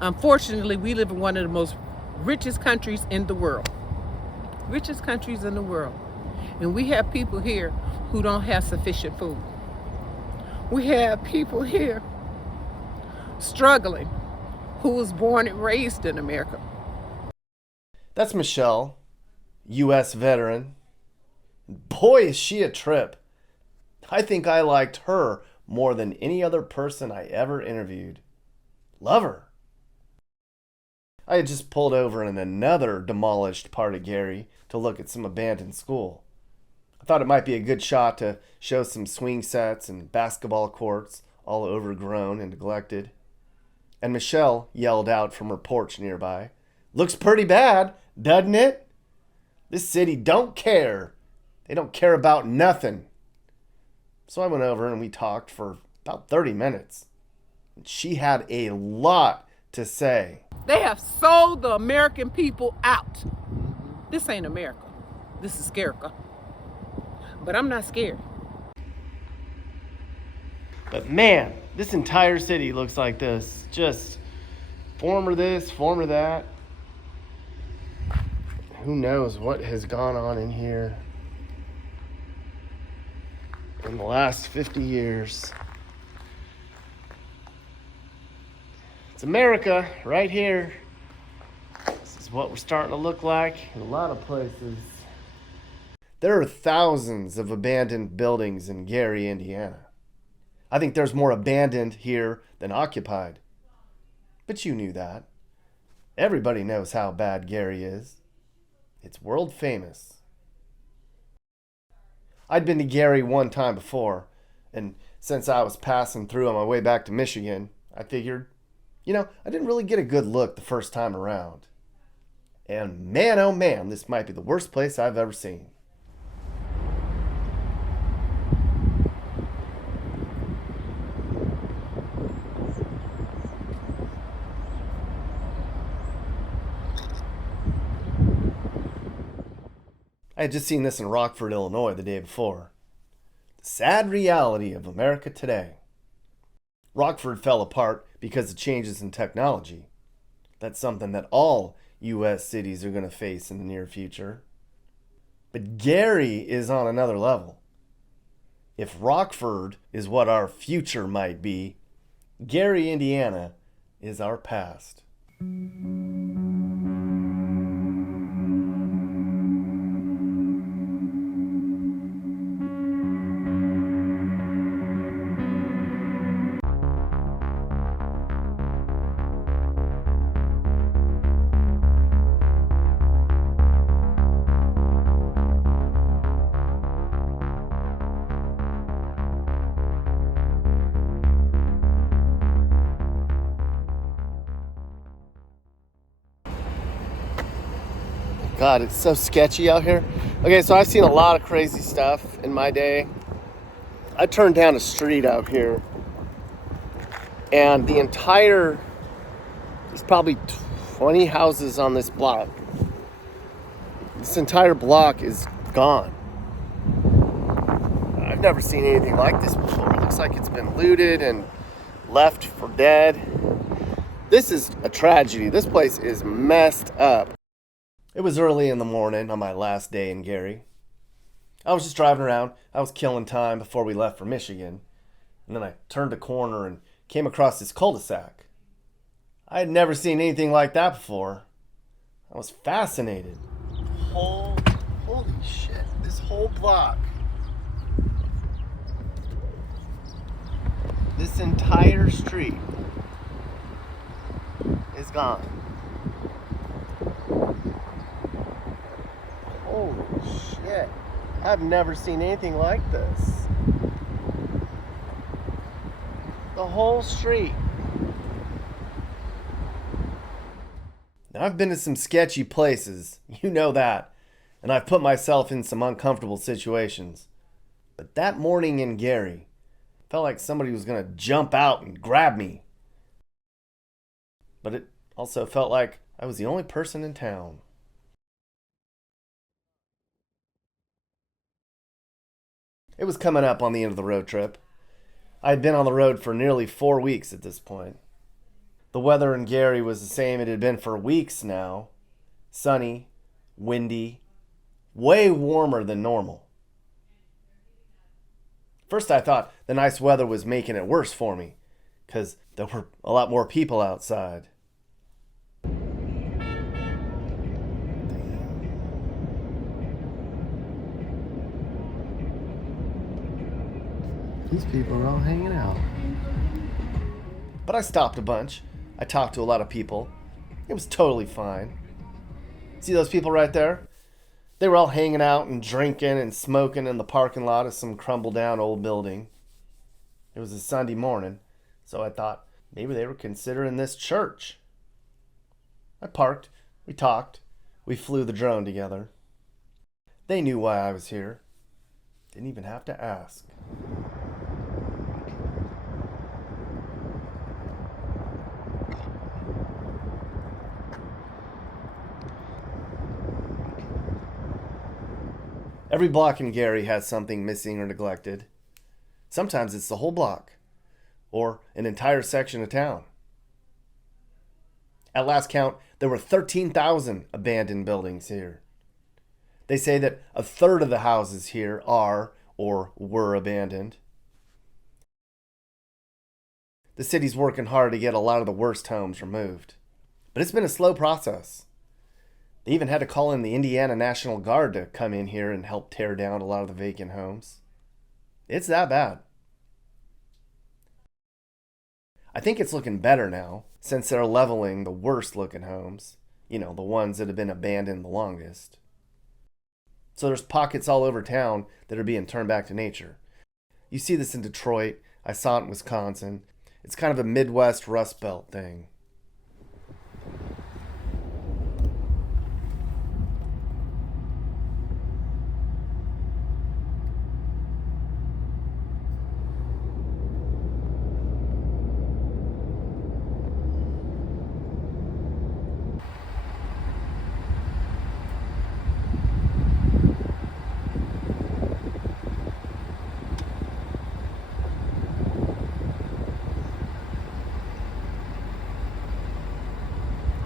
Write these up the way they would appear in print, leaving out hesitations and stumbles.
Unfortunately, we live in one of the most richest countries in the world. Richest countries in the world. And we have people here who don't have sufficient food. We have people here struggling who was born and raised in America. That's Michelle, U.S. veteran. Boy, is she a trip. I think I liked her more than any other person I ever interviewed. Love her. I had just pulled over in another demolished part of Gary to look at some abandoned school. I thought it might be a good shot to show some swing sets and basketball courts all overgrown and neglected. And Michelle yelled out from her porch nearby, "Looks pretty bad, doesn't it? This city don't care. They don't care about nothing." So I went over and we talked for about 30 minutes. And she had a lot to say. They have sold the American people out. This ain't America. This is Scarica. But I'm not scared. But man, this entire city looks like this. Just former this, former that. Who knows what has gone on in here in the last 50 years. It's America right here. This is what we're starting to look like in a lot of places. There are thousands of abandoned buildings in Gary, Indiana. I think there's more abandoned here than occupied. But you knew that. Everybody knows how bad Gary is. It's world famous. I'd been to Gary one time before, and since I was passing through on my way back to Michigan, I figured, I didn't really get a good look the first time around. And man, oh man, this might be the worst place I've ever seen. I had just seen this in Rockford, Illinois the day before. The sad reality of America today. Rockford fell apart because of changes in technology. That's something that all U.S. cities are going to face in the near future. But Gary is on another level. If Rockford is what our future might be, Gary, Indiana is our past. God, it's so sketchy out here. Okay, so I've seen a lot of crazy stuff in my day. I turned down a street out here, and there's probably 20 houses on this block. This entire block is gone. I've never seen anything like this before. It looks like it's been looted and left for dead. This is a tragedy. This place is messed up. It was early in the morning on my last day in Gary. I was just driving around. I was killing time before we left for Michigan. And then I turned a corner and came across this cul-de-sac. I had never seen anything like that before. I was fascinated. Holy shit, this whole block. This entire street is gone. Holy shit. I've never seen anything like this. The whole street. Now, I've been to some sketchy places, you know that, and I've put myself in some uncomfortable situations. But that morning in Gary, felt like somebody was going to jump out and grab me. But it also felt like I was the only person in town. It was coming up on the end of the road trip. I had been on the road for nearly 4 weeks at this point. The weather in Gary was the same it had been for weeks now. Sunny, windy, way warmer than normal. First I thought the nice weather was making it worse for me, because there were a lot more people outside. These people are all hanging out. But I stopped a bunch. I talked to a lot of people. It was totally fine. See those people right there? They were all hanging out and drinking and smoking in the parking lot of some crumbled down old building. It was a Sunday morning, so I thought maybe they were considering this church. I parked, we talked, we flew the drone together. They knew why I was here. Didn't even have to ask. Every block in Gary has something missing or neglected. Sometimes it's the whole block, or an entire section of town. At last count, there were 13,000 abandoned buildings here. They say that a third of the houses here are or were abandoned. The city's working hard to get a lot of the worst homes removed, but it's been a slow process. They even had to call in the Indiana National Guard to come in here and help tear down a lot of the vacant homes. It's that bad. I think it's looking better now, since they're leveling the worst looking homes. You know, the ones that have been abandoned the longest. So there's pockets all over town that are being turned back to nature. You see this in Detroit. I saw it in Wisconsin. It's kind of a Midwest Rust Belt thing.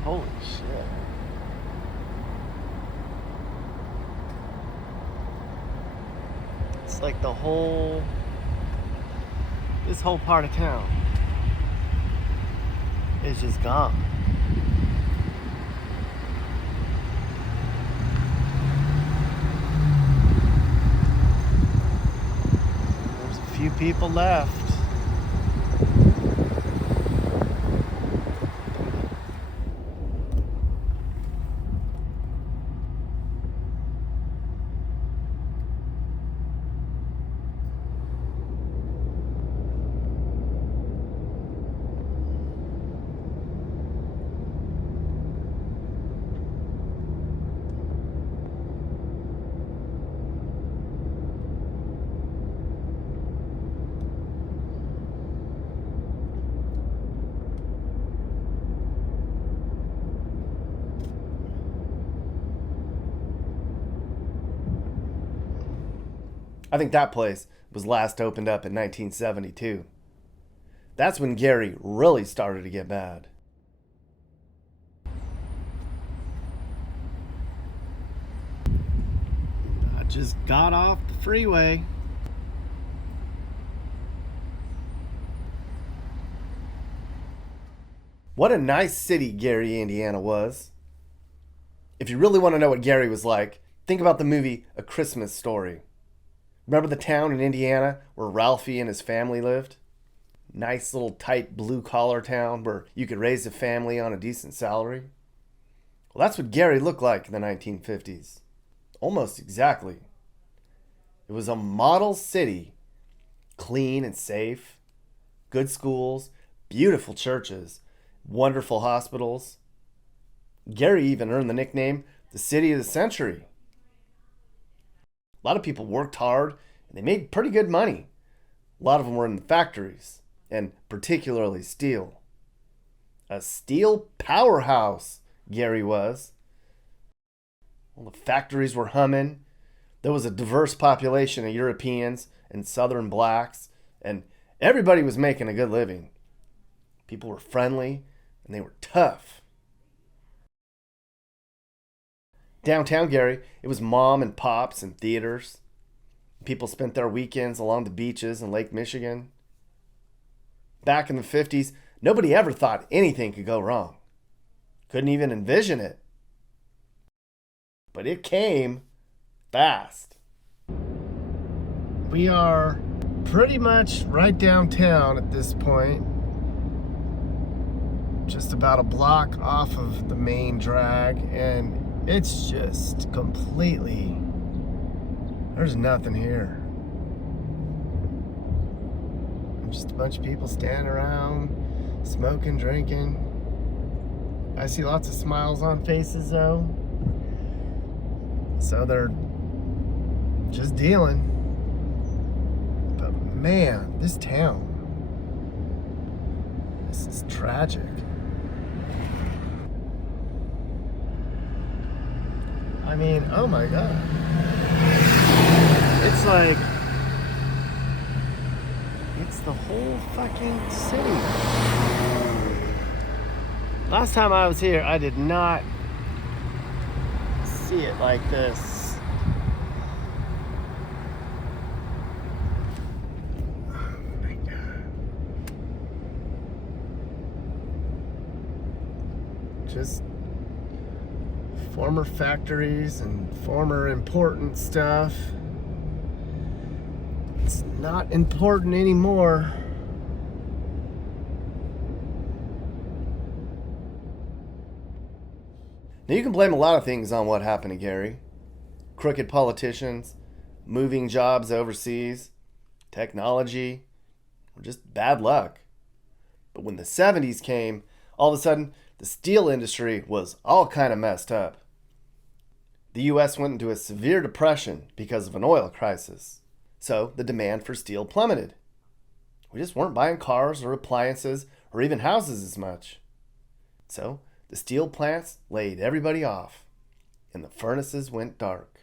Holy shit. It's like this whole part of town is just gone. There's a few people left. I think that place was last opened up in 1972. That's when Gary really started to get bad. I just got off the freeway. What a nice city Gary, Indiana was. If you really want to know what Gary was like, think about the movie A Christmas Story. Remember the town in Indiana where Ralphie and his family lived? Nice little tight blue-collar town where you could raise a family on a decent salary. Well, that's what Gary looked like in the 1950s. Almost exactly. It was a model city. Clean and safe. Good schools. Beautiful churches. Wonderful hospitals. Gary even earned the nickname the City of the Century. A lot of people worked hard and they made pretty good money. A lot of them were in the factories, and particularly steel. A steel powerhouse, Gary was. Well, the factories were humming. There was a diverse population of Europeans and Southern blacks, and everybody was making a good living. People were friendly, and they were tough. Downtown Gary, it was mom and pops and theaters. People spent their weekends along the beaches in Lake Michigan. Back in the 50s, nobody ever thought anything could go wrong. Couldn't even envision it. But it came fast. We are pretty much right downtown at this point. Just about a block off of the main drag, and it's just completely, there's nothing here. Just a bunch of people standing around, smoking, drinking. I see lots of smiles on faces though. So they're just dealing. But man, this town, this is tragic. I mean, oh my God. It's like, it's the whole fucking city. Last time I was here, I did not see it like this. Oh my God. Just former factories and former important stuff. It's not important anymore. Now you can blame a lot of things on what happened to Gary. Crooked politicians, moving jobs overseas, technology, or just bad luck. But when the 70s came, all of a sudden, the steel industry was all kind of messed up. The U.S. went into a severe depression because of an oil crisis. So the demand for steel plummeted. We just weren't buying cars or appliances or even houses as much. So the steel plants laid everybody off, and the furnaces went dark.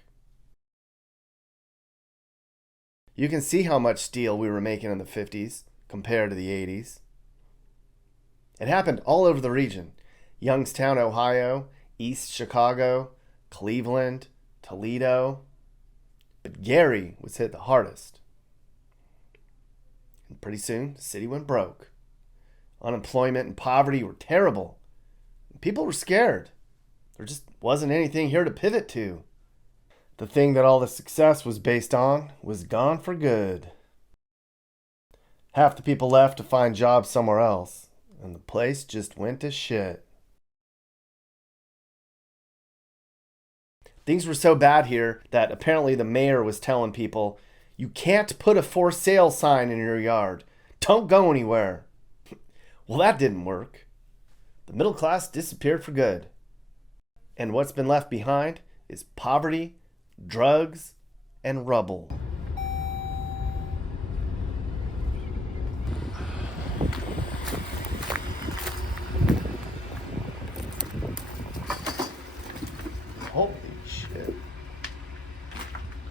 You can see how much steel we were making in the 50s compared to the 80s. It happened all over the region. Youngstown, Ohio, East Chicago, Cleveland, Toledo. But Gary was hit the hardest. And pretty soon, the city went broke. Unemployment and poverty were terrible. People were scared. There just wasn't anything here to pivot to. The thing that all the success was based on was gone for good. Half the people left to find jobs somewhere else, and the place just went to shit. Things were so bad here that apparently the mayor was telling people, you can't put a for sale sign in your yard. Don't go anywhere. Well, that didn't work. The middle class disappeared for good. And what's been left behind is poverty, drugs, and rubble. Holy shit.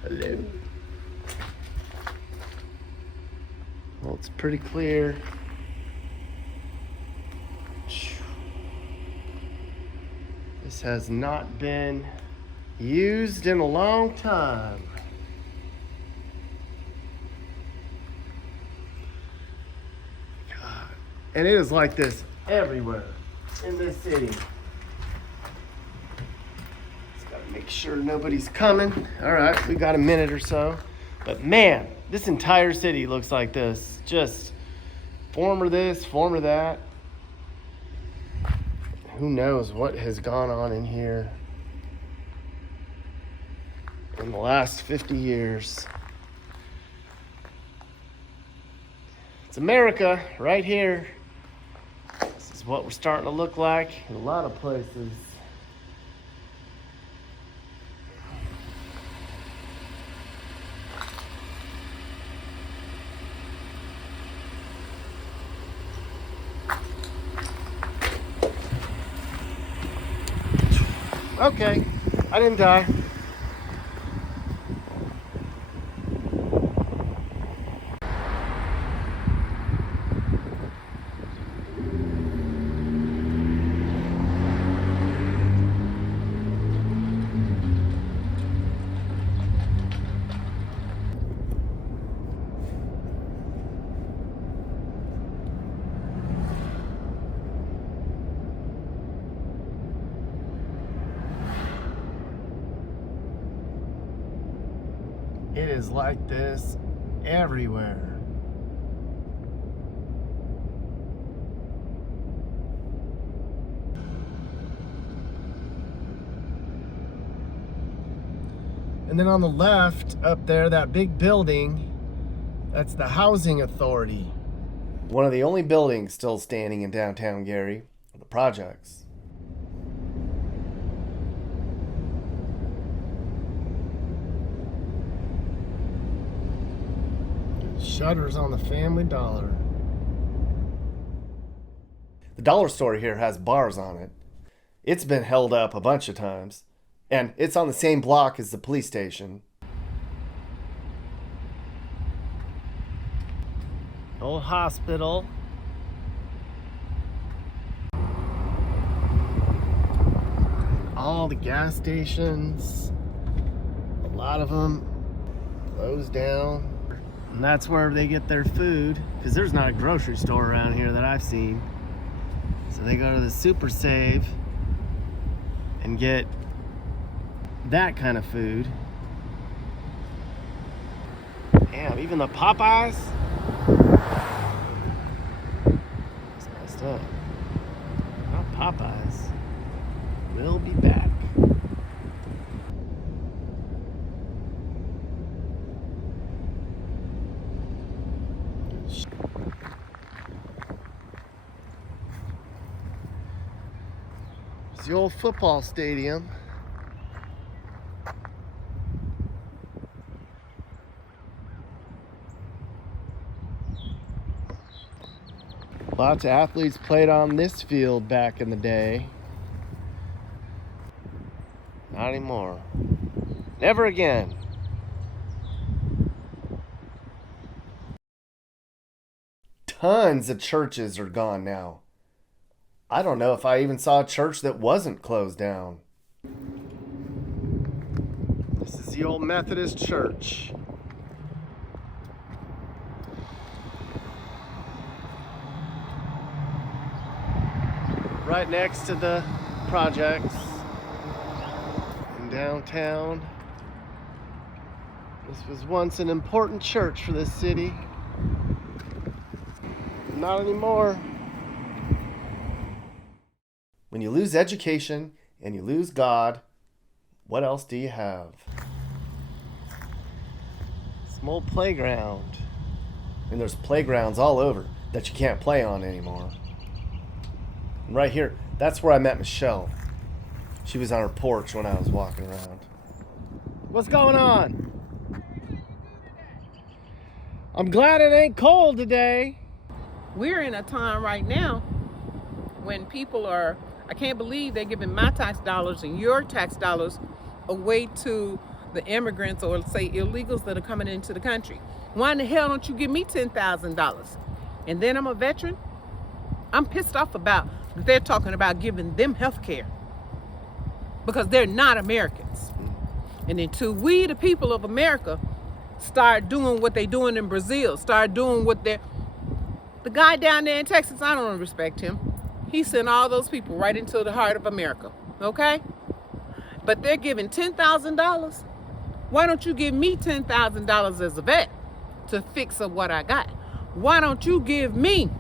Hello. Well, it's pretty clear. This has not been used in a long time. God. And it is like this everywhere in this city. Just gotta make sure nobody's coming. All right, we got a minute or so. But man, this entire city looks like this. Just former this, former that. Who knows what has gone on in here in the last 50 years. It's America right here. This is what we're starting to look like in a lot of places. Okay, I didn't die. It is like this everywhere. And then on the left, up there, that big building, that's the housing authority. One of the only buildings still standing in downtown Gary are the projects. Shutters on the Family Dollar. The dollar store here has bars on it. It's been held up a bunch of times. And it's on the same block as the police station. Old hospital. All the gas stations, a lot of them closed down. And that's where they get their food, because there's not a grocery store around here that I've seen. So they go to the Super Save and get that kind of food. Damn, even the Popeyes? It's messed up. Not Popeyes. We'll be back. It's the old football stadium. Lots of athletes played on this field back in the day. Not anymore. Never again. Tons of churches are gone now. I don't know if I even saw a church that wasn't closed down. This is the old Methodist church. Right next to the projects in downtown. This was once an important church for this city. Not anymore. When you lose education and you lose God, what else do you have? Small playground. And there's playgrounds all over that you can't play on anymore. And right here, that's where I met Michelle. She was on her porch when I was walking around. What's going on? I'm glad it ain't cold today. We're in a time right now when people are, I can't believe they're giving my tax dollars and your tax dollars away to the immigrants or say illegals that are coming into the country. Why in the hell don't you give me $10,000? And then I'm a veteran? I'm pissed off about that they're talking about giving them health care because they're not Americans. And until we, the people of America, start doing what they're doing in Brazil, start doing what they're... The guy down there in Texas, I don't respect him. He sent all those people right into the heart of America, okay? But they're giving $10,000. Why don't you give me $10,000 as a vet to fix up what I got? Why don't you give me,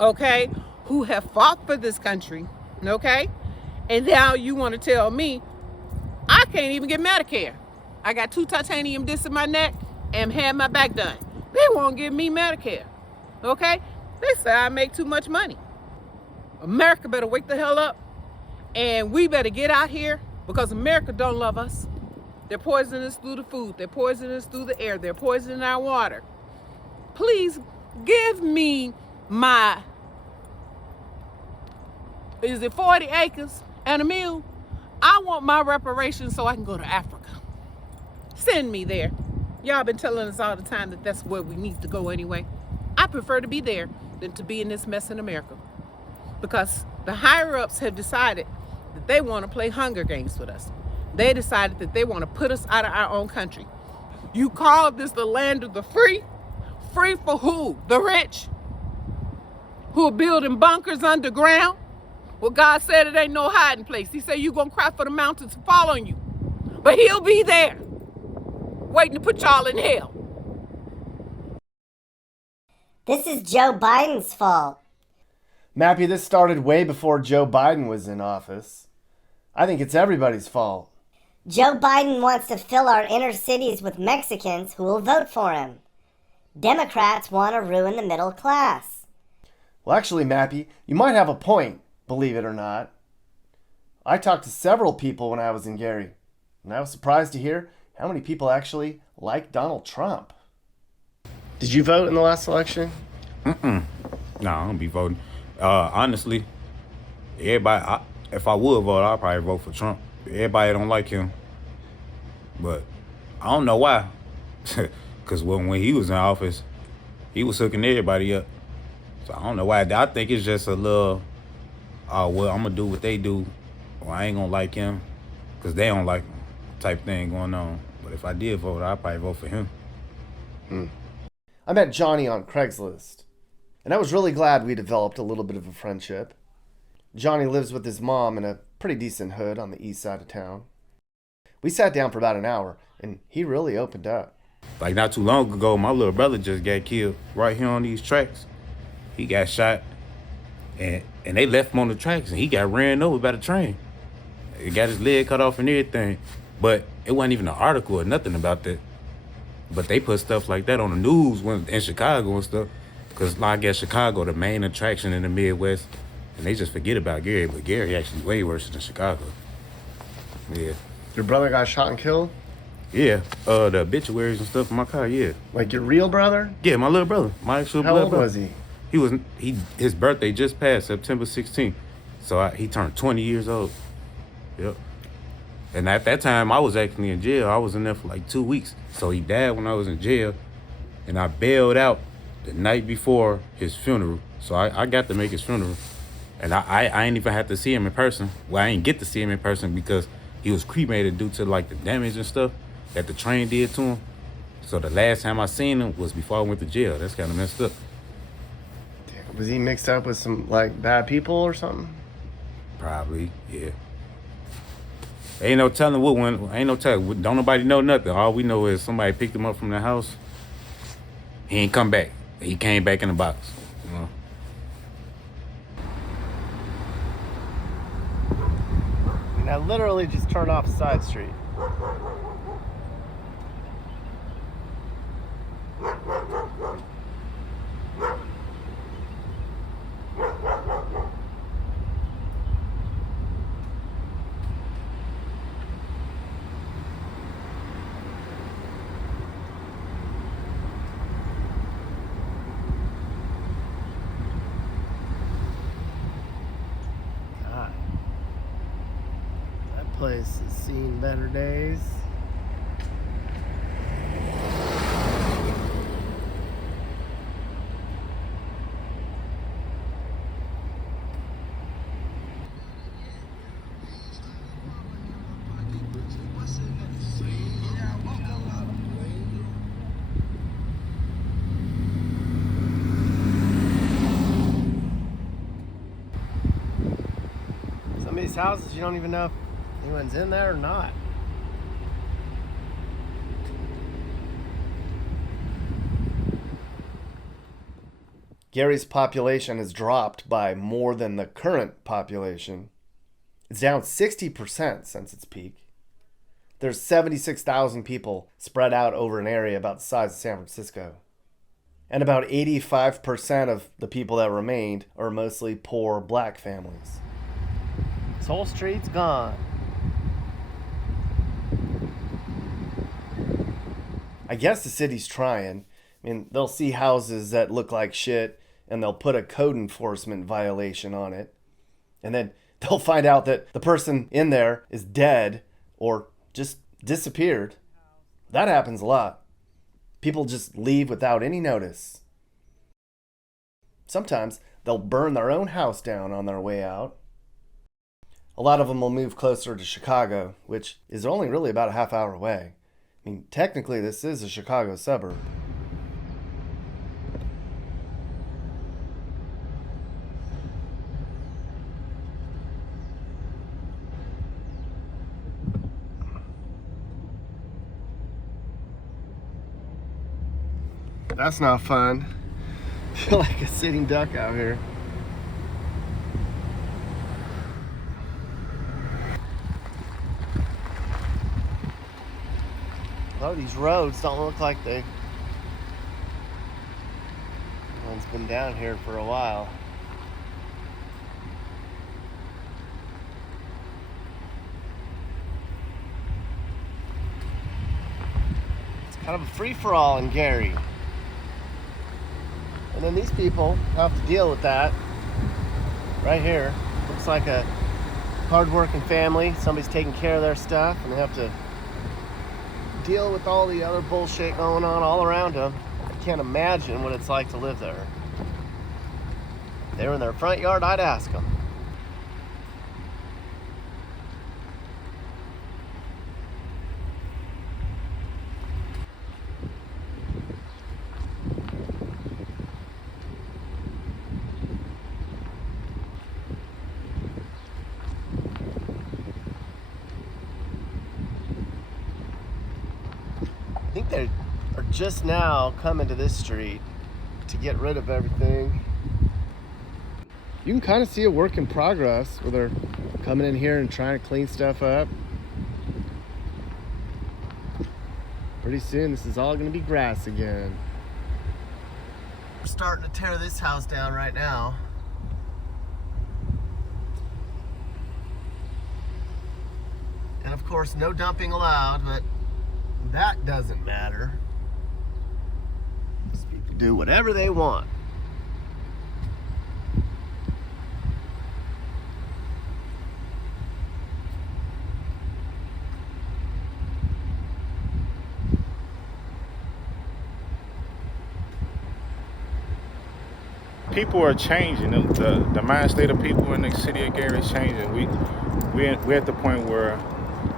okay, who have fought for this country, okay? And now you want to tell me I can't even get Medicare. I got 2 titanium discs in my neck and had my back done. They won't give me Medicare, okay? They say I make too much money. America better wake the hell up, and we better get out here because America don't love us. They're poisoning us through the food. They're poisoning us through the air. They're poisoning our water. Please give me my, is it 40 acres and a mule? I want my reparations so I can go to Africa. Send me there. Y'all been telling us all the time that that's where we need to go anyway. I prefer to be there than to be in this mess in America. Because the higher-ups have decided that they want to play Hunger Games with us. They decided that they want to put us out of our own country. You call this the land of the free? Free for who? The rich? Who are building bunkers underground? Well, God said it ain't no hiding place. He said you're going to cry for the mountains to fall on you. But he'll be there. waiting to put y'all in hell. This is Joe Biden's fault. Mappy, this started way before Joe Biden was in office. I think it's everybody's fault. Joe Biden wants to fill our inner cities with Mexicans who will vote for him. Democrats want to ruin the middle class. Well, actually, Mappy, you might have a point, believe it or not. I talked to several people when I was in Gary, and I was surprised to hear how many people actually like Donald Trump. Did you vote in the last election? No, I don't be voting. Honestly, everybody, if I would vote, I'd probably vote for Trump. Everybody don't like him. But I don't know why. Because when he was in office, he was hooking everybody up. So I don't know why. I think it's just a little, well, I'm going to do what they do, or I ain't going to like him because they don't like him type thing going on. But if I did vote, I'd probably vote for him. I met Johnny on Craigslist, and I was really glad we developed a little bit of a friendship. Johnny lives with his mom in a pretty decent hood on the east side of town. We sat down for about an hour, and he really opened up. Like not too long ago, my little brother just got killed right here on these tracks. He got shot, and they left him on the tracks, and he got ran over by the train. He got his leg cut off and everything. But it wasn't even an article or nothing about that. But they put stuff like that on the news in Chicago and stuff. Because I guess Chicago, the main attraction in the Midwest, and they just forget about Gary. But Gary actually way worse than Chicago. Yeah. Your brother got shot and killed? Yeah. The obituaries and stuff in my car, yeah. Like your real brother? Yeah, my little brother. My actual How blood old brother. was he? His birthday just passed, September 16th. So he turned 20 years old. Yep. And at that time, I was actually in jail. I was in there for like 2 weeks. So he died when I was in jail. And I bailed out the night before his funeral. So I got to make his funeral. And I ain't even have to see him in person. Well, I ain't get to see him in person because he was cremated due to like the damage and stuff that the train did to him. So the last time I seen him was before I went to jail. That's kind of messed up. Damn, was he mixed up with some like bad people or something? Probably, yeah. Ain't no telling what one. Ain't no telling. Don't nobody know nothing. All we know is somebody picked him up from the house. He ain't come back. He came back in the box. You know? And I literally just turned off side street. God. That place has seen better days. Some of these houses, you don't even know if anyone's in there or not. Gary's population has dropped by more than the current population. It's down 60% since its peak. There's 76,000 people spread out over an area about the size of San Francisco. And about 85% of the people that remained are mostly poor black families. This whole street's gone. I guess the city's trying. I mean, they'll see houses that look like shit and they'll put a code enforcement violation on it. And then they'll find out that the person in there is dead or just disappeared. That happens a lot. People just leave without any notice. Sometimes they'll burn their own house down on their way out. A lot of them will move closer to Chicago, which is only really about a half hour away. I mean, technically this is a Chicago suburb. That's not fun. I feel like a sitting duck out here. Oh, these roads don't look like one's been down here for a while. It's kind of a free-for-all in Gary. And then these people have to deal with that right here. Looks like a hard-working family. Somebody's taking care of their stuff, and they have to deal with all the other bullshit going on all around them. I can't imagine what it's like to live there. If they were in their front yard, I'd ask them. I think they are just now coming to this street to get rid of everything. You can kind of see a work in progress where they're coming in here and trying to clean stuff up. Pretty soon this is all going to be grass again. We're starting to tear this house down right now. And of course, no dumping allowed, but that doesn't matter. These people do whatever they want. People are changing. The mind state of people in the city of Gary is changing. We're at the point where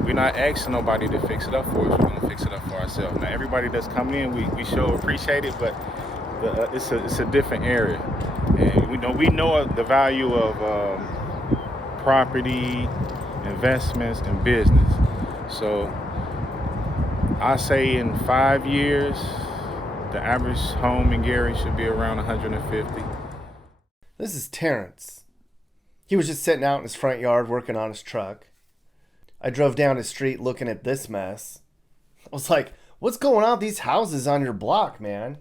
we're not asking nobody to fix it up for us. We're gonna fix it up for ourselves. Now, everybody that's coming in, we show appreciate it, but it's a different area, and we know the value of property, investments, and business. So I say in 5 years, the average home in Gary should be around 150. This is Terrence. He was just sitting out in his front yard working on his truck. I drove down his street looking at this mess. I was like, what's going on with these houses on your block, man?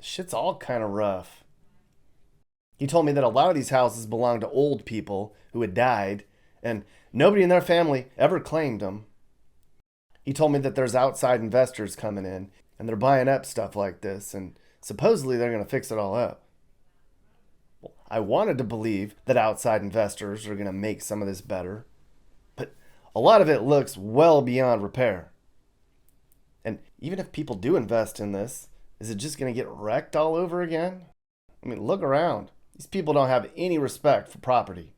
Shit's all kind of rough. He told me that a lot of these houses belong to old people who had died, and nobody in their family ever claimed them. He told me that there's outside investors coming in, and they're buying up stuff like this, and supposedly they're going to fix it all up. Well, I wanted to believe that outside investors are going to make some of this better, but a lot of it looks well beyond repair. And even if people do invest in this, is it just going to get wrecked all over again? I mean, look around. These people don't have any respect for property.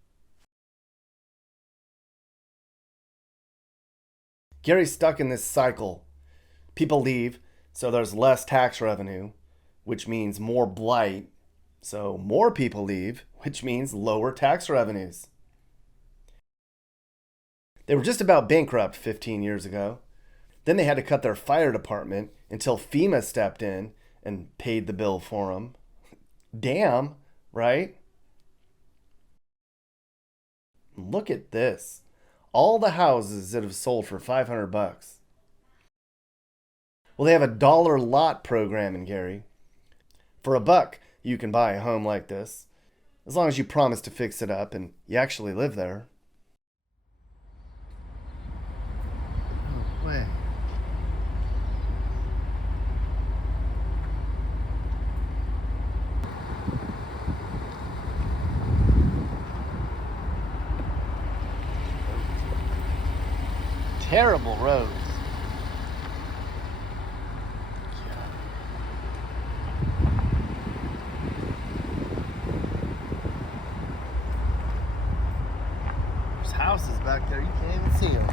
Gary's stuck in this cycle. People leave, so there's less tax revenue, which means more blight. So more people leave, which means lower tax revenues. They were just about bankrupt 15 years ago. Then they had to cut their fire department until FEMA stepped in and paid the bill for them. Damn, right? Look at this. All the houses that have sold for $500. Well, they have a dollar lot program in Gary. For $1, you can buy a home like this, as long as you promise to fix it up and you actually live there. No way. Terrible roads. There's houses back there, you can't even see them.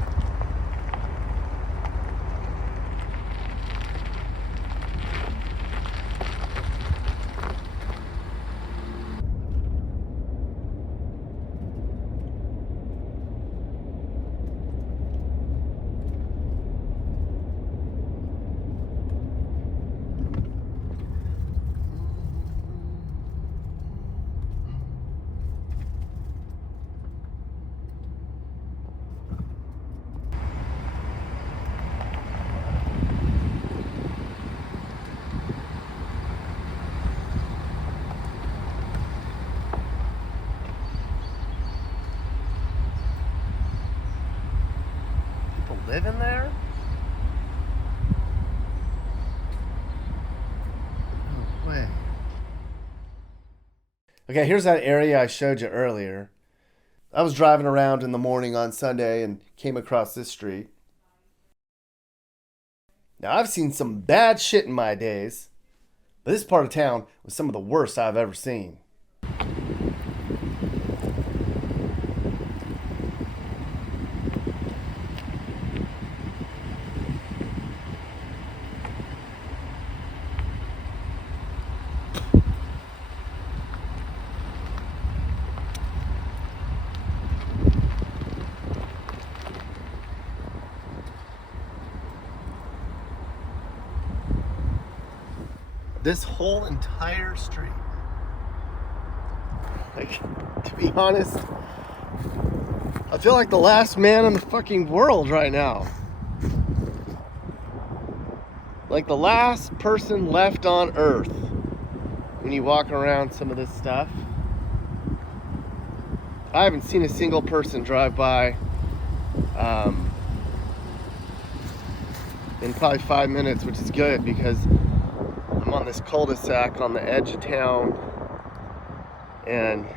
living there? No way. Okay, here's that area I showed you earlier. I was driving around in the morning on Sunday and came across this street. Now, I've seen some bad shit in my days, but this part of town was some of the worst I've ever seen. This whole entire street. Like, to be honest, I feel like the last man in the fucking world right now. Like the last person left on Earth when you walk around some of this stuff. I haven't seen a single person drive by in probably 5 minutes, which is good because I'm on this cul-de-sac on the edge of town, and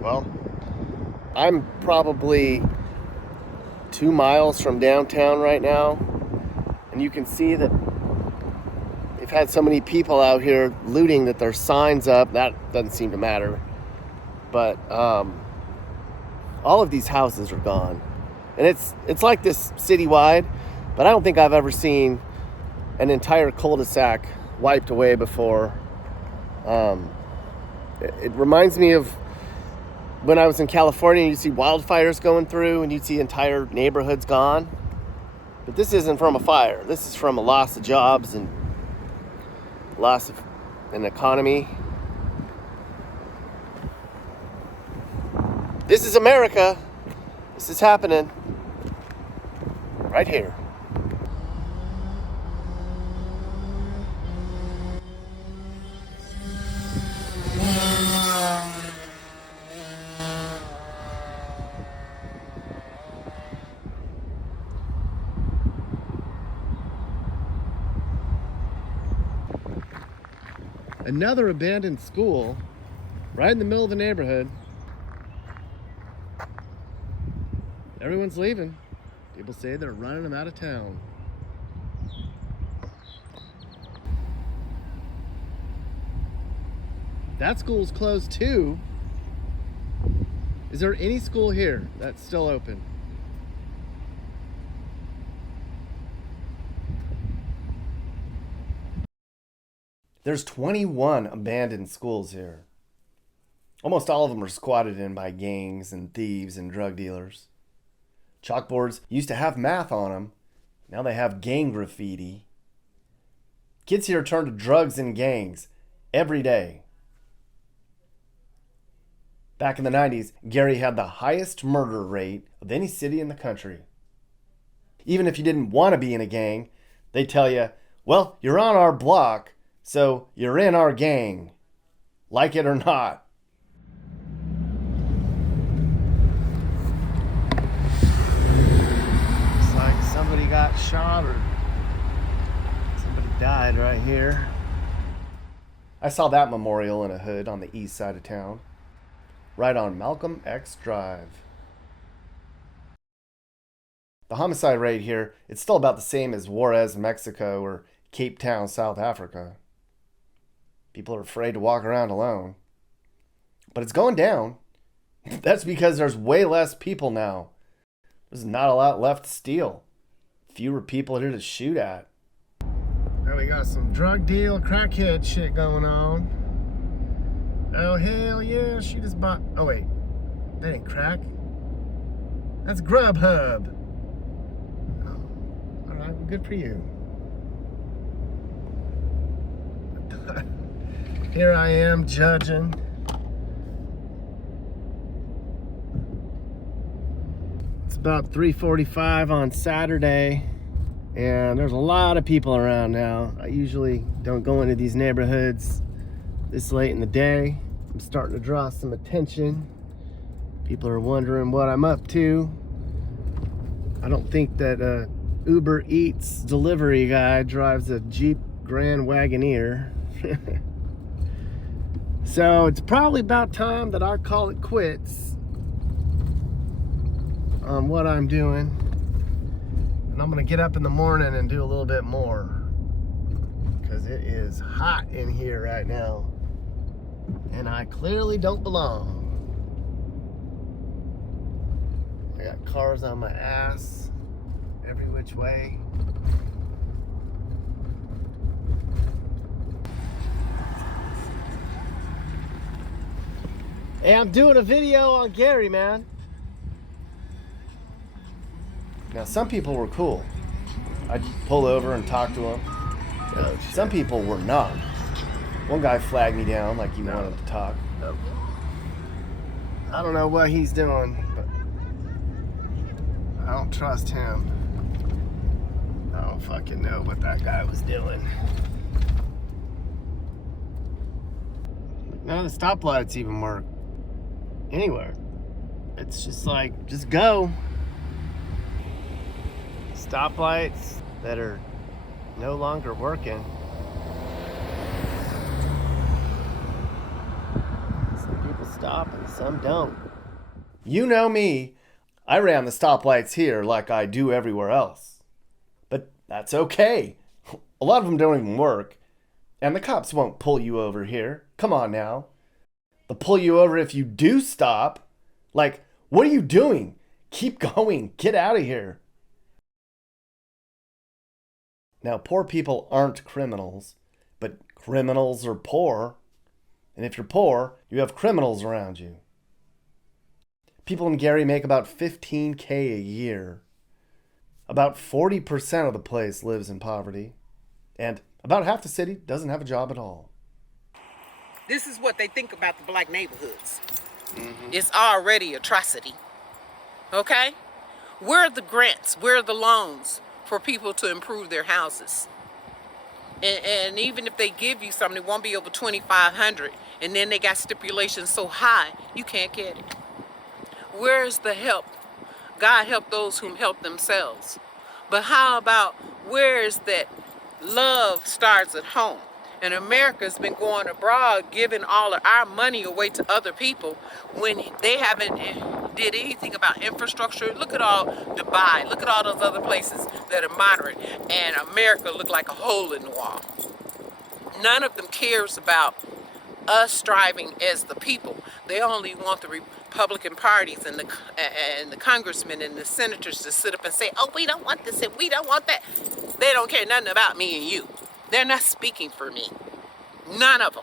well, I'm probably 2 miles from downtown right now, and you can see that they've had so many people out here looting that there's signs up. That doesn't seem to matter, but all of these houses are gone, and it's like this citywide, but I don't think I've ever seen an entire cul-de-sac wiped away before. It reminds me of when I was in California and you see wildfires going through and you'd see entire neighborhoods gone. But this isn't from a fire. This is from a loss of jobs and loss of an economy. This is America. This is happening right here. Another abandoned school right in the middle of the neighborhood. Everyone's leaving. People say they're running them out of town. That school's closed too. Is there any school here that's still open? There's 21 abandoned schools here. Almost all of them are squatted in by gangs and thieves and drug dealers. Chalkboards used to have math on them. Now they have gang graffiti. Kids here turn to drugs and gangs every day. Back in the 90s, Gary had the highest murder rate of any city in the country. Even if you didn't want to be in a gang, they tell you, well, you're on our block, so you're in our gang, like it or not. Looks like somebody got shot or somebody died right here. I saw that memorial in a hood on the east side of town, right on Malcolm X Drive. The homicide rate here, it's still about the same as Juarez, Mexico, or Cape Town, South Africa. People are afraid to walk around alone. But it's going down. That's because there's way less people now. There's not a lot left to steal. Fewer people here to shoot at. Now we got some drug deal, crackhead shit going on. Oh, hell yeah, she just bought... Oh, wait. That ain't crack. That's Grubhub. Oh, all right, well, good for you. Here I am judging. It's about 3:45 on Saturday, and there's a lot of people around now. I usually don't go into these neighborhoods this late in the day. I'm starting to draw some attention. People are wondering what I'm up to. I don't think that Uber Eats delivery guy drives a Jeep Grand Wagoneer. So it's probably about time that I call it quits on what I'm doing. And I'm gonna get up in the morning and do a little bit more, because it is hot in here right now. And I clearly don't belong. I got cars on my ass every which way. Hey, I'm doing a video on Gary, man. Now, some people were cool. I'd pull over and talk to them. Some people were not. One guy flagged me down like he wanted to talk. I don't know what he's doing, but I don't trust him. I don't fucking know what that guy was doing. None of the stoplights even work anywhere. It's just like, just go. Stoplights that are no longer working. Some people stop and some don't. You know me, I ran the stoplights here like I do everywhere else. But that's okay. A lot of them don't even work. And the cops won't pull you over here. Come on now. They'll pull you over if you do stop. Like, what are you doing? Keep going. Get out of here. Now, poor people aren't criminals, but criminals are poor. And if you're poor, you have criminals around you. People in Gary make about $15K a year. About 40% of the place lives in poverty. And about half the city doesn't have a job at all. This is what they think about the black neighborhoods. It's already atrocity. Okay? Where are the grants? Where are the loans for people to improve their houses? And even if they give you something, it won't be over $2,500. And then they got stipulations so high, you can't get it. Where is the help? God help those whom help themselves. But how about, where is that love starts at home? And America's been going abroad, giving all of our money away to other people when they haven't did anything about infrastructure. Look at all Dubai. Look at all those other places that are moderate. And America look like a hole in the wall. None of them cares about us striving as the people. They only want the Republican parties and the congressmen and the senators to sit up and say, oh, we don't want this and we don't want that. They don't care nothing about me and you. They're not speaking for me. None of them.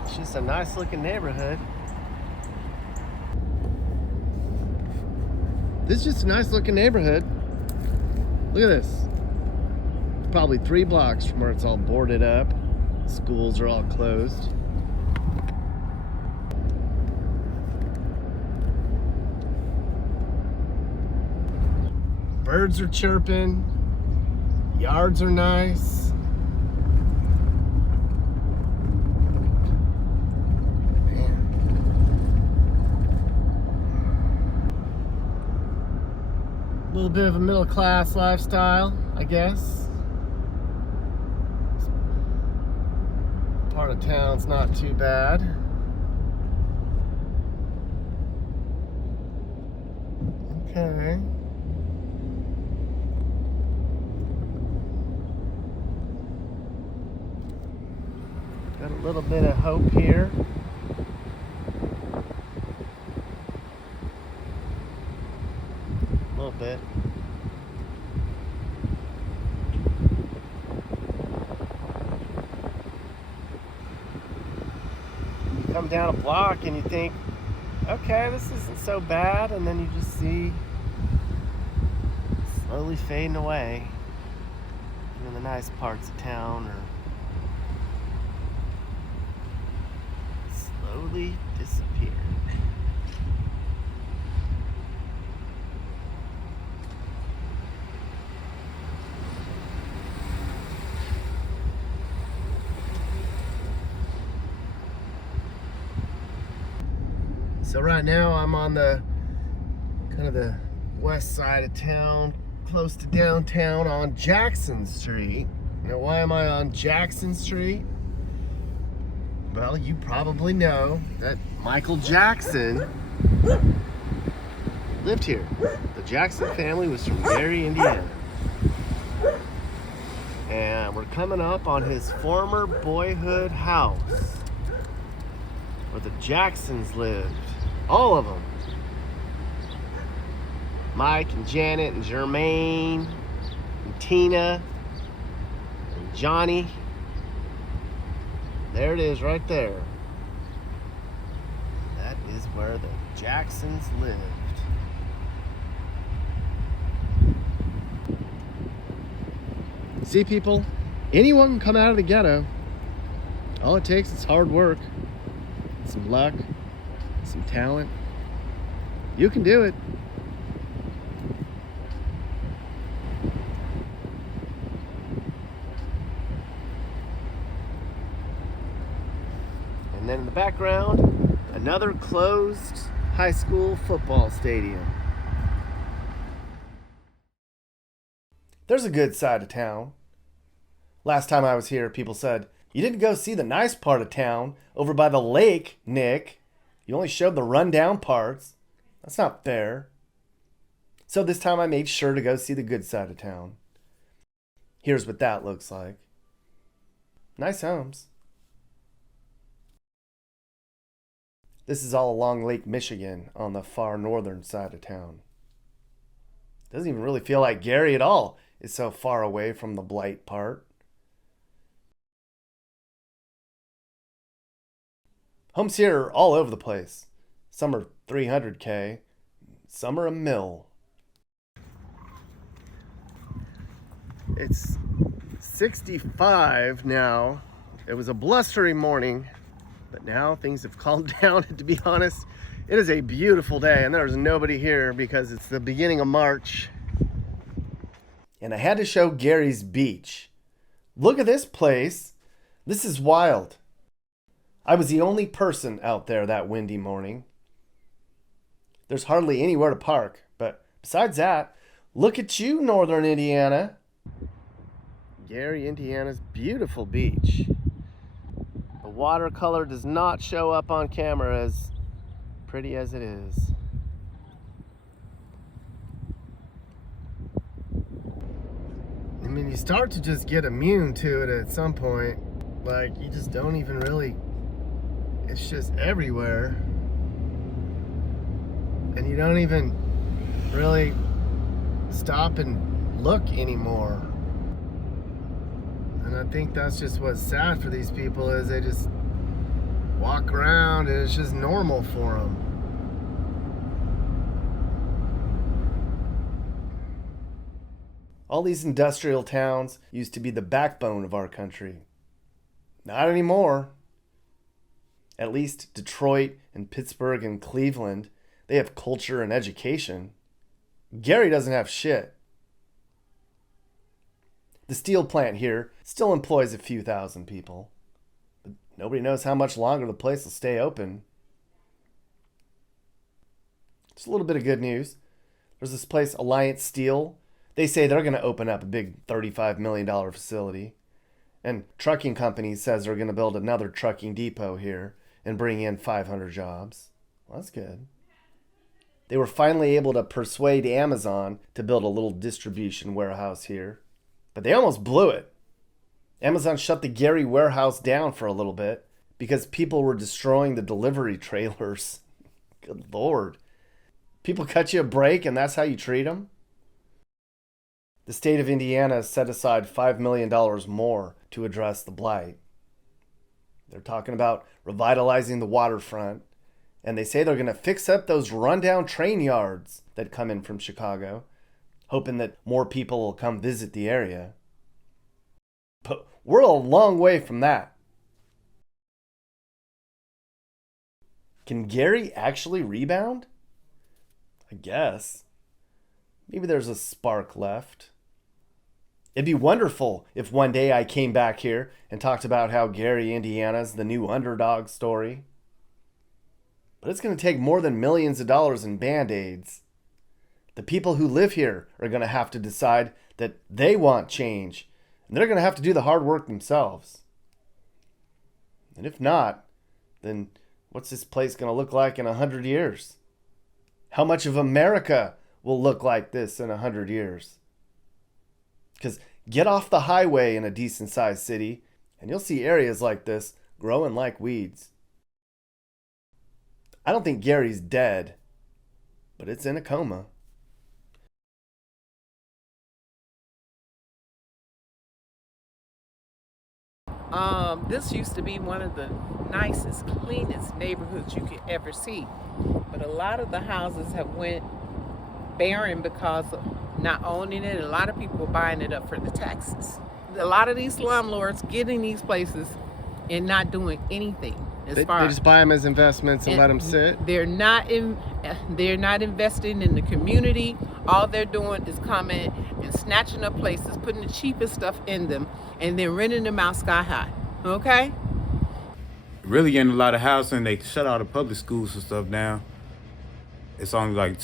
It's just a nice looking neighborhood. This is just a nice looking neighborhood. Look at this. It's probably 3 blocks from where it's all boarded up. Schools are all closed. Birds are chirping. Yards are nice. Man. A little bit of a middle class lifestyle, I guess. This part of town's not too bad. Okay. Got a little bit of hope here. A little bit. You come down a block and you think, okay, this isn't so bad, and then you just see it slowly fading away. Even the nice parts of town are slowly disappeared. So right now I'm on the kind of the west side of town, close to downtown on Jackson Street. Now, why am I on Jackson Street? Well, you probably know that Michael Jackson lived here. The Jackson family was from Gary, Indiana. And we're coming up on his former boyhood house where the Jacksons lived. All of them. Mike and Janet and Jermaine and Tina and Johnny. There it is right there. That is where the Jacksons lived. See, people, anyone can come out of the ghetto. All it takes is hard work, some luck, some talent. You can do it. And then in the background, another closed high school football stadium. There's a good side of town. Last time I was here, people said, "You didn't go see the nice part of town over by the lake, Nick. You only showed the rundown parts." That's not fair. So this time I made sure to go see the good side of town. Here's what that looks like. Nice homes. This is all along Lake Michigan on the far northern side of town. Doesn't even really feel like Gary at all. It's so far away from the Blight part. Homes here are all over the place. Some are 300K, some are a mill. It's 65 now. It was a blustery morning, but now things have calmed down. And to be honest, it is a beautiful day, and there's nobody here because it's the beginning of March. And I had to show Gary's beach. Look at this place. This is wild. I was the only person out there that windy morning. There's hardly anywhere to park, but besides that, look at you, Northern Indiana. Gary, Indiana's beautiful beach. The watercolor does not show up on camera as pretty as it is. I mean, you start to just get immune to it at some point. Like, you just don't even really, it's just everywhere. And you don't even really stop and look anymore. And I think that's just what's sad for these people, is they just walk around and it's just normal for them. All these industrial towns used to be the backbone of our country. Not anymore. At least Detroit and Pittsburgh and Cleveland, they have culture and education. Gary doesn't have shit. The steel plant here still employs a few thousand people. But nobody knows how much longer the place will stay open. Just a little bit of good news. There's this place, Alliance Steel. They say they're going to open up a big $35 million facility. And trucking companies says they're going to build another trucking depot here and bring in 500 jobs. Well, that's good. They were finally able to persuade Amazon to build a little distribution warehouse here. But they almost blew it. Amazon shut the Gary warehouse down for a little bit because people were destroying the delivery trailers. Good Lord. People cut you a break and that's how you treat them? The state of Indiana set aside $5 million more to address the blight. They're talking about revitalizing the waterfront, and they say they're going to fix up those rundown train yards that come in from Chicago, hoping that more people will come visit the area. But we're a long way from that. Can Gary actually rebound? I guess. Maybe there's a spark left. It'd be wonderful if one day I came back here and talked about how Gary, Indiana's the new underdog story. But it's going to take more than millions of dollars in Band-Aids. The people who live here are going to have to decide that they want change, and they're going to have to do the hard work themselves. And if not, then what's this place going to look like in 100 years? How much of America will look like this in 100 years? Because get off the highway in a decent-sized city, and you'll see areas like this growing like weeds. I don't think Gary's dead, but it's in a coma. This used to be one of the nicest, cleanest neighborhoods you could ever see. But a lot of the houses have went barren because of not owning it. A lot of people are buying it up for the taxes. A lot of these slumlords get in these places and not doing anything. They just buy them as investments and let them sit. They're not investing in the community. All they're doing is coming and snatching up places, putting the cheapest stuff in them, and then renting them out sky high. Okay? Really getting a lot of housing. They shut all the public schools and stuff down. It's only like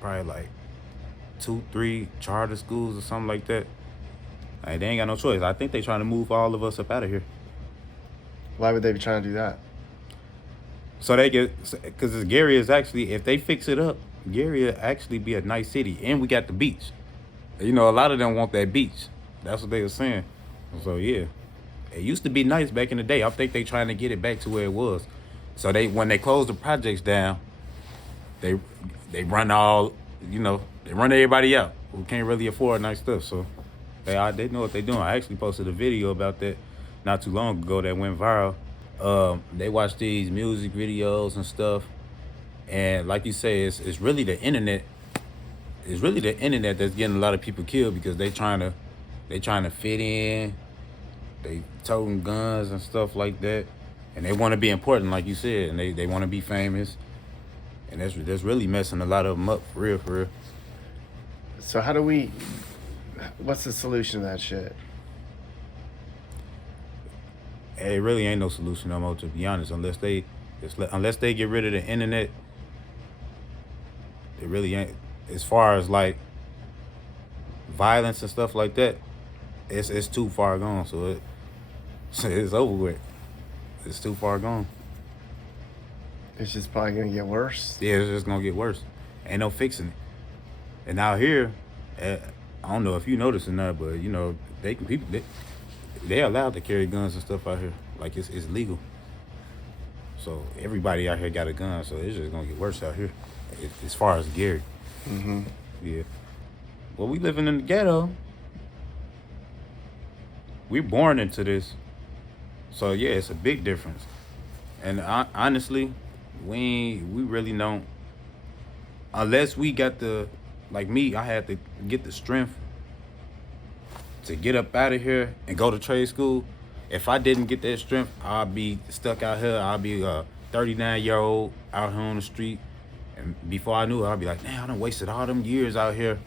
probably like 2-3 charter schools or something like that. They ain't got no choice. I think they trying to move all of us up out of here. Why would they be trying to do that? So they because Gary is actually, if they fix it up, Gary will actually be a nice city, and we got the beach. You know, a lot of them want that beach. That's what they were saying. So yeah, it used to be nice back in the day. I think they trying to get it back to where it was. So when they close the projects down, they run they run everybody out who can't really afford nice stuff. So they know what they're doing. I actually posted a video about that not too long ago that went viral. They watch these music videos and stuff, and like you say, it's really the internet. It's really the internet that's getting a lot of people killed because they trying to fit in. They toting guns and stuff like that, and they want to be important, like you said, and they want to be famous, and that's really messing a lot of them up for real, for real. So what's the solution to that shit? It really ain't no solution no more, to be honest, unless they get rid of the internet. It really ain't. As far as like violence and stuff like that, it's too far gone. So it's over with. It's too far gone. It's just probably gonna get worse. Yeah, it's just gonna get worse. Ain't no fixing it. And out here, I don't know if you noticed or not, but you know they're allowed to carry guns and stuff out here. Like it's legal. So everybody out here got a gun. So it's just gonna get worse out here, as far as Gary. Mm-hmm. Yeah. Well, we living in the ghetto. We're born into this. So yeah, it's a big difference. And honestly, we really don't. Unless we got like me, I had to get the strength to get up out of here and go to trade school. If I didn't get that strength, I'd be stuck out here. I'd be a 39-year-old out here on the street. And before I knew it, I'd be like, damn, I done wasted all them years out here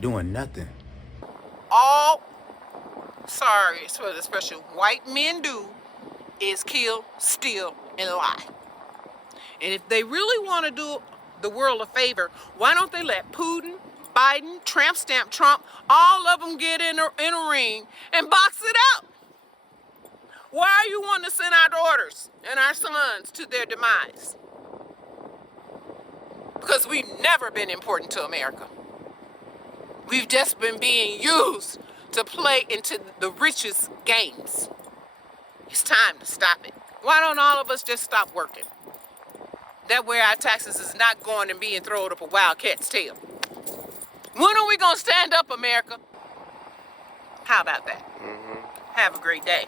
doing nothing. Sorry, it's for the expression white men do is kill, steal, and lie. And if they really want to do the world a favor, why don't they let Putin, Biden, tramp stamp Trump, all of them get in a ring and box it out? Why are you wanting to send our daughters and our sons to their demise? Because we've never been important to America. We've just been being used to play into the richest games. It's time to stop it. Why don't all of us just stop working? That way our taxes is not going and being thrown up a wildcat's tail. When are we going to stand up, America? How about that? Mm-hmm. Have a great day.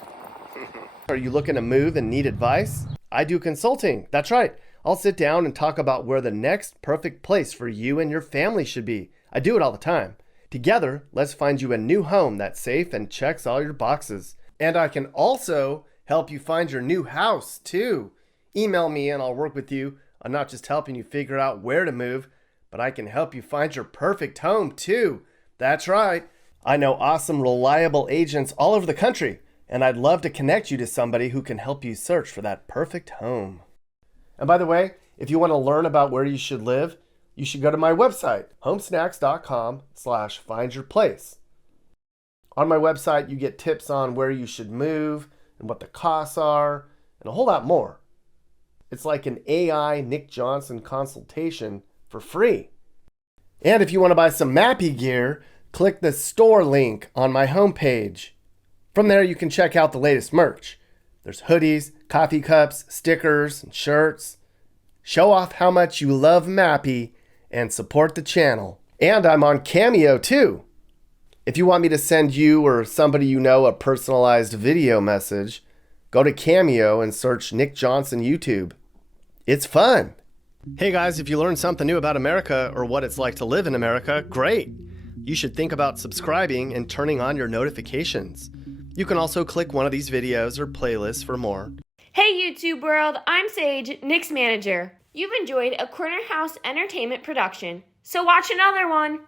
Are you looking to move and need advice? I do consulting. That's right. I'll sit down and talk about where the next perfect place for you and your family should be. I do it all the time. Together, let's find you a new home that's safe and checks all your boxes. And I can also help you find your new house, too. Email me and I'll work with you. I'm not just helping you figure out where to move, but I can help you find your perfect home, too. That's right. I know awesome, reliable agents all over the country, and I'd love to connect you to somebody who can help you search for that perfect home. And by the way, if you want to learn about where you should live, you should go to my website, homesnacks.com/findyourplace. On my website, you get tips on where you should move and what the costs are and a whole lot more. It's like an AI Nick Johnson consultation for free. And if you want to buy some Mappy gear, click the store link on my homepage. From there, you can check out the latest merch. There's hoodies, coffee cups, stickers, and shirts. Show off how much you love Mappy and support the channel. And I'm on Cameo too. If you want me to send you or somebody you know a personalized video message, go to Cameo and search Nick Johnson YouTube. It's fun. Hey guys, if you learned something new about America or what it's like to live in America, great. You should think about subscribing and turning on your notifications. You can also click one of these videos or playlists for more. Hey YouTube world, I'm Sage, Nick's manager. You've enjoyed a Corner House Entertainment production, so watch another one.